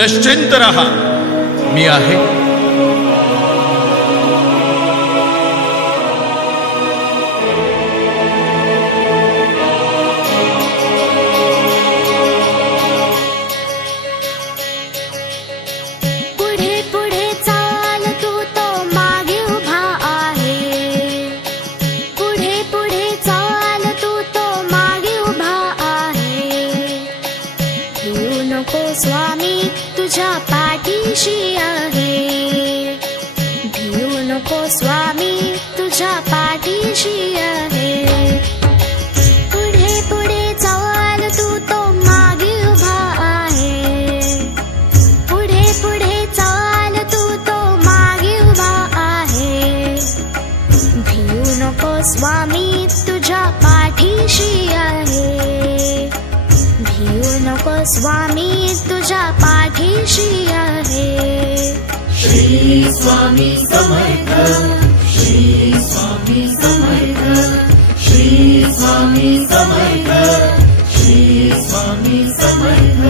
निश्चिंत रहा, मी आहे. स्वामी तुझ्या पाठीशी आहे, भिऊ नको स्वामी तुझ्या पाठीशी आहे. पुढे पुढे चाल तू तो मागे उभा आहे, पुढे पुढे चाल तू तो मागे उभा आहे. भिऊ नको स्वामी तुझ्या पाठीशी आहे, भिऊ नको स्वामी तुझ्या पाठीशी आहे. श्री स्वामी समर्थ, श्री स्वामी समर्थ, श्री स्वामी समर्थ, श्री स्वामी समर्थ.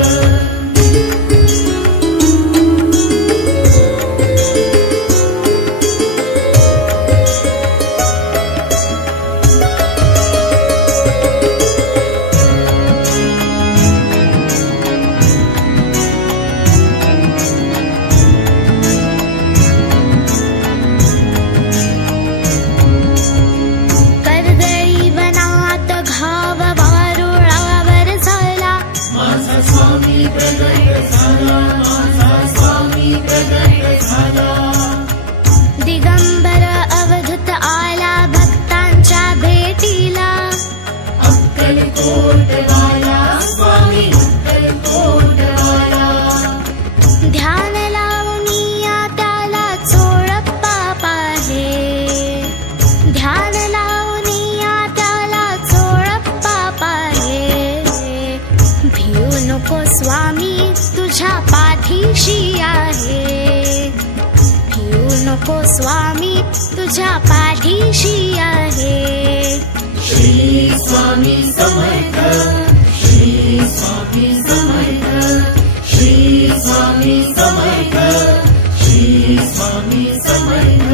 दिगंबर अवधूत आला भक्तांच्या भेटीला, अक्कलकोटवाला स्वामी अक्कलकोटवाला. ध्यान लावून या त्याला चोळप्पा पाहे, ध्यान लावून या त्याला चोळप्पा पाहे. भिऊ नको स्वामी तुझ्या पाठीशी आहे, भिऊ नको स्वामी तुझ्या पाठीशी आहे. श्री स्वामी समर्थ, श्री स्वामी समर्थ, श्री स्वामी समर्थ, श्री स्वामी समर्थ.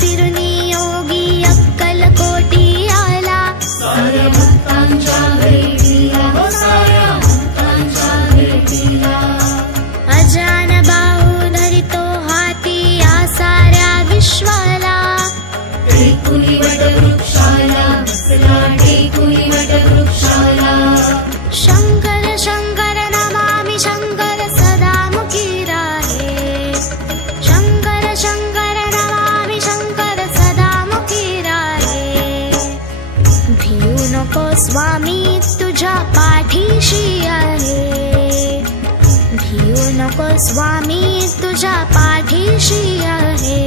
फिरुनी योगी अक्कलकोटी आला, साऱ्या भक्तांच्या भेटीला, साऱ्या भक्तांच्या भेटीला. अजान बाहू धरितो हाती या साऱ्या विश्वाला. टेकुली वटवृक्षाला बसला, टेकुली वटवृक्षाला. शंकर शंकर नमामि शंकर सदामुखी राहे, शंकर शंकर नमामि शंकर सदामुखी राहे. भिऊ नको स्वामी तुझ्या पाठीशी आहे, भिऊ नको स्वामी तुझ्या पाठीशी आहे.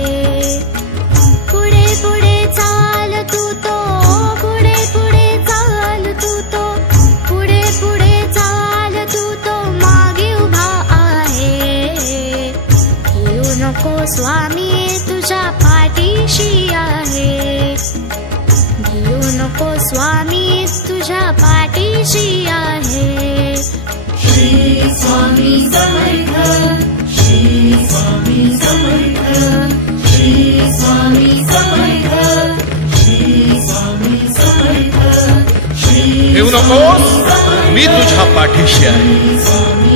पुढे पुढे चाल तू तो, पुढे पुढे चाल तू तो, पुढे पुढे चाल तू तो मागे उभा आहे. भिऊ नको स्वामी तुझ्या पाठीशी आहे, भिऊ नको स्वामी तुझ्या पाठीशी आहे. श्री स्वामी समर्थ, श्री स्वामी समर्थ, श्री स्वामी समर्थ, श्री स्वामी समर्थ. भिऊ नकोस, मी तुझ्या पाठीशी आहे.